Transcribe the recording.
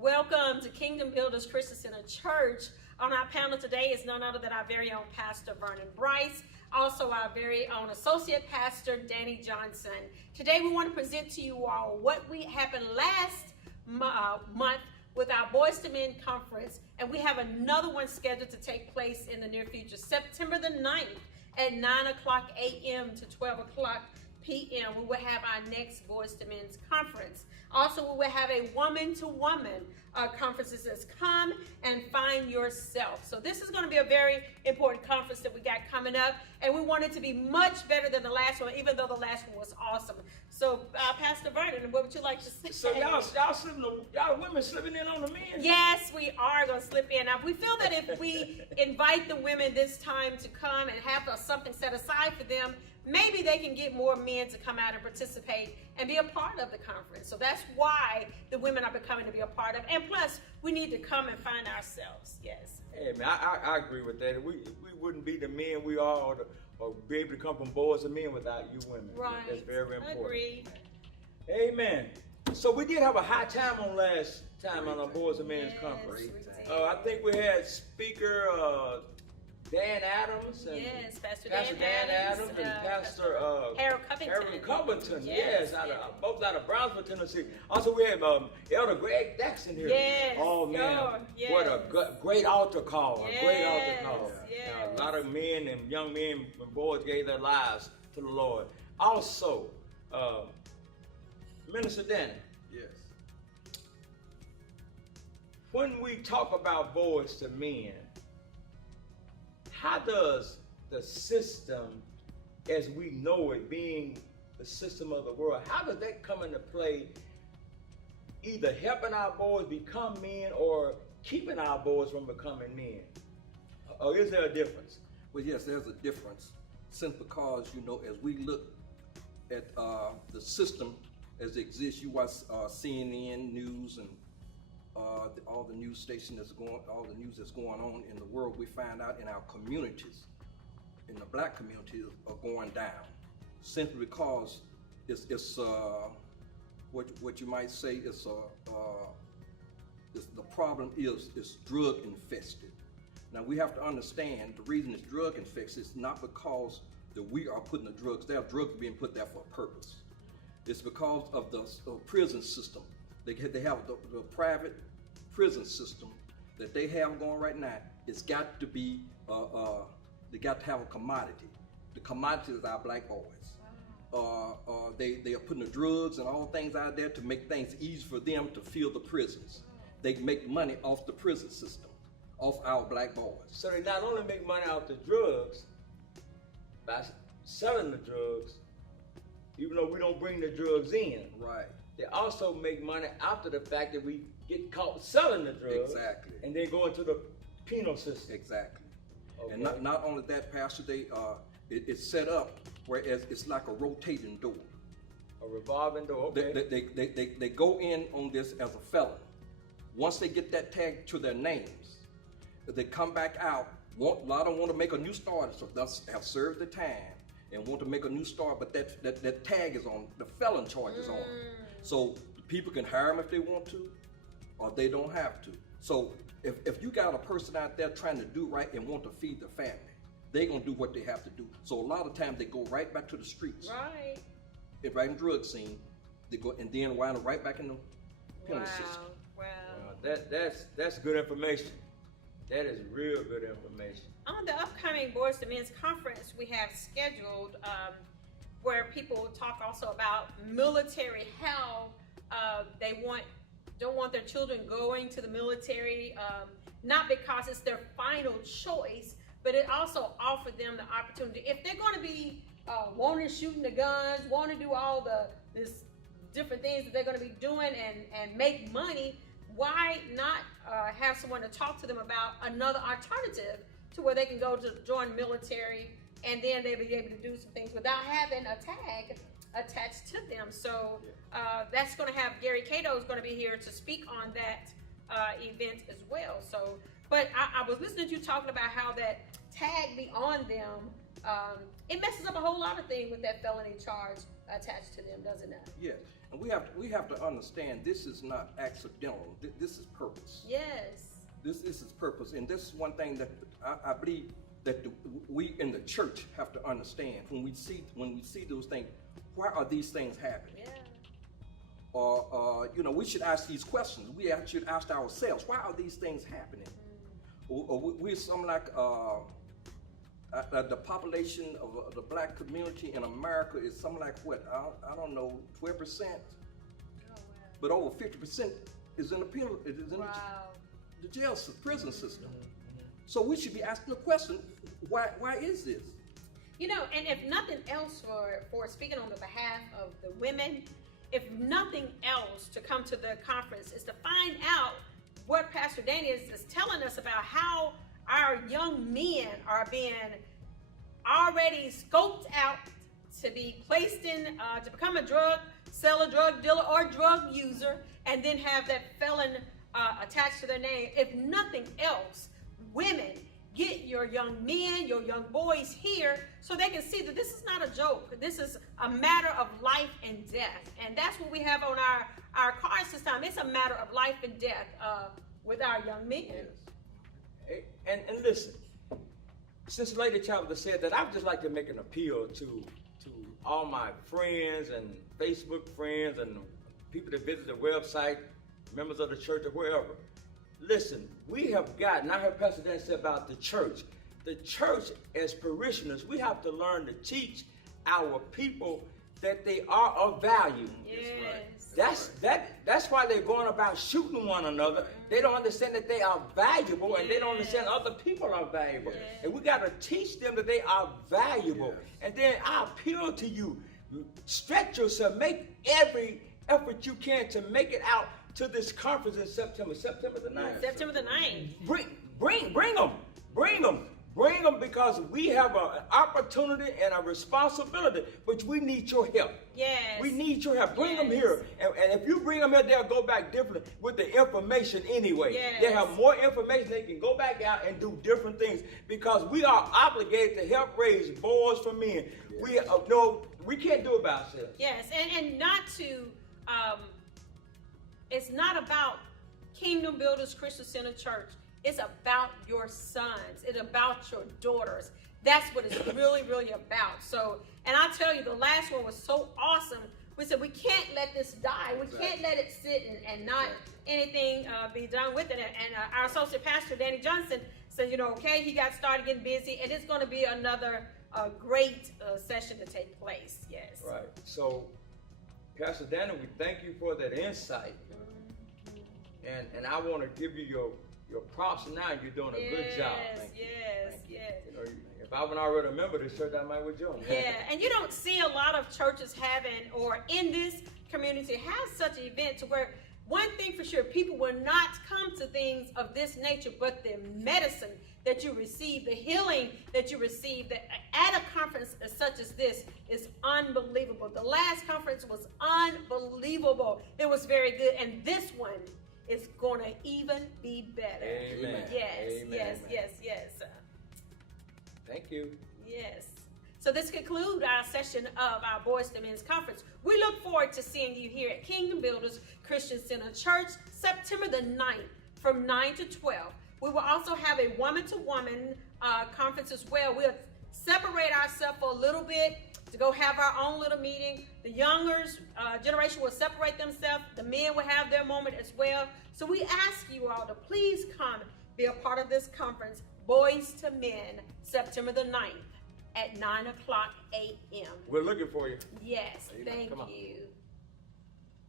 Welcome to Kingdom Builders Christian Center Church. On our panel today is none other than our very own Pastor Vernon Brice, also our very own Associate Pastor Danny Johnson. Today we want to present to you all what happened last month with our Boyz to Men conference, and we have another one scheduled to take place in the near future, September the 9th at 9 o'clock a.m. to 12 o'clock p.m. We will have our next Boyz to Men's conference. Also, we will have a woman-to-woman conference that says, come and find yourself. So this is going to be a very important conference that we got coming up, and we want it to be much better than the last one, even though the last one was awesome. So, Pastor Vernon, what would you like to say? So y'all women slipping in on the men? Yes, we are going to slip in. Now, we feel that if we invite the women this time to come and have something set aside for them, maybe they can get more men to come out and participate and be a part of the conference. So that's why the women are becoming to be a part of. And plus, we need to come and find ourselves. Yes. Hey, man, I agree with that. We wouldn't be the men we are or be able to come from Boyz to Men without you women. Right. That's very important. Agreed. Amen. So we did have a high time on last time on our Boyz to Men's conference. I think we had speaker Dan Adams and Pastor Dan Adams and Pastor Harold Covington. Yes, both out of Brownsville, Tennessee. Also, we have Elder Greg Daxon here. Yes. Oh man, what a great altar call! Yes. A great altar call. Yes. A lot of men and young men and boys gave their lives to the Lord. Also, Minister Danny. Yes. When we talk about Boyz to Men, how does the system, as we know it, being the system of the world, how does that come into play, either helping our boys become men or keeping our boys from becoming men? Or is there a difference? Well, yes, there's a difference. Simply because, as we look at the system as it exists, you watch CNN news and all the news station all the news that's going on in the world, we find out in our communities, in the black communities, are going down. Simply because it's what you might say is the problem is drug infested. Now we have to understand the reason it's drug infested is not because that we are putting the drugs there. Drugs are being put there for a purpose. It's because of the prison system. They have the private prison system that they have going right now. It's got to be, they got to have a commodity. The commodity is our black boys. They are putting the drugs and all things out there to make things easy for them to fill the prisons. They make money off the prison system, off our black boys. So they not only make money off the drugs by selling the drugs, even though we don't bring the drugs in. Right. They also make money after the fact that we get caught selling the drugs. Exactly. And then go into the penal system. Exactly. Okay. And not only that, Pastor, it's set up whereas it's like a rotating door. A revolving door. Okay. They go in on this as a felon. Once they get that tag to their names, they come back out. A lot of them want to make a new start, so thus have served the time and want to make a new start, but that tag is on, the felon charge is on. So people can hire them if they want to, or they don't have to. So if you got a person out there trying to do right and want to feed their family, they're gonna do what they have to do. So a lot of times they go right back to the streets. Right. Right in the drug scene. They go and then wind up right back in the penal system. Wow. That's good information. That is real good information. On the upcoming Boyz to Men's conference, we have scheduled where people will talk also about military, how they don't want their children going to the military, not because it's their final choice, but it also offers them the opportunity. If they're going to be wanting to shoot the guns, want to do all this different things that they're going to be doing and make money, why not have someone to talk to them about another alternative to where they can go to join military and then they'll be able to do some things without having a tag attached to them. So that's going to have Gary Cato is going to be here to speak on that event as well. So, but I was listening to you talking about how that tag be on them. It messes up a whole lot of things with that felony charge attached to them, doesn't it? Yes. And we have to understand this is not accidental. This is purpose. Yes. This is purpose, and this is one thing that I believe that we in the church have to understand when we see those things. Why are these things happening? Yeah. Or we should ask these questions. We should ask ourselves, why are these things happening? Or we're something like the population of the black community in America is something like what? I don't know, 12%. Oh, wow. But over 50% is in the penal, is in Wow. the jail prison system. So we should be asking the question, why is this? You know, and if nothing else for speaking on the behalf of the women, if nothing else to come to the conference is to find out what Pastor Danny is telling us about how our young men are being already scoped out to be placed in, to become a drug seller, drug dealer, or drug user, and then have that felon attached to their name. If nothing else, women, get your young men, your young boys here so they can see that this is not a joke. This is a matter of life and death. And that's what we have on our cards this time. It's a matter of life and death with our young men. Yes. And listen, since Lady Chapter said that, I would just like to make an appeal to all my friends and Facebook friends and people that visit the website, members of the church or wherever. Listen, we have gotten, I heard Pastor Dan say about the church. The church as parishioners, we have to learn to teach our people that they are of value. Yes. That's why they're going about shooting one another. They don't understand that they are valuable, and they don't understand other people are valuable. Yes. And we got to teach them that they are valuable. Yes. And then I appeal to you, stretch yourself, make every effort you can to make it out to this conference in September the 9th. September the 9th. Bring them because we have an opportunity and a responsibility, but we need your help. Yes. We need your help. Bring them Yes. here. And if you bring them here, they'll go back differently with the information anyway. Yes. They have more information. They can go back out and do different things because we are obligated to help raise boys for men. Yes. We can't do it by ourselves. Yes, and not to, it's not about Kingdom Builders Christian Center Church. It's about your sons. It's about your daughters. That's what it's really, really about. So, and I'll tell you, the last one was so awesome. We said, we can't let this die. We can't let it sit and not anything be done with it. And our associate pastor, Danny Johnson, said, okay, he got started getting busy, and it's going to be another great session to take place. Yes. Right. So, Pastor Danny, we thank you for that insight. And I want to give you your props now. You're doing a good job. Yes. If I would already remember this church, I might would join. Yeah, and you don't see a lot of churches having, or in this community, have such an event to where, one thing for sure, people will not come to things of this nature, but the medicine that you receive, the healing that you receive at a conference such as this is unbelievable. The last conference was unbelievable. It was very good, and this one is going to even be better. Amen. Yes, Amen. yes. Thank you. Yes. So this concludes our session of our Boys to Men's Conference. We look forward to seeing you here at Kingdom Builders Christian Center Church, September the 9th from 9 to 12. We will also have a woman-to-woman conference as well. We'll separate ourselves for a little bit to go have our own little meeting. The younger generation will separate themselves. The men will have their moment as well. So we ask you all to please come be a part of this conference, Boys to Men, September the 9th at 9 o'clock a.m. We're looking for you. Yes, Amen. thank Come on. you.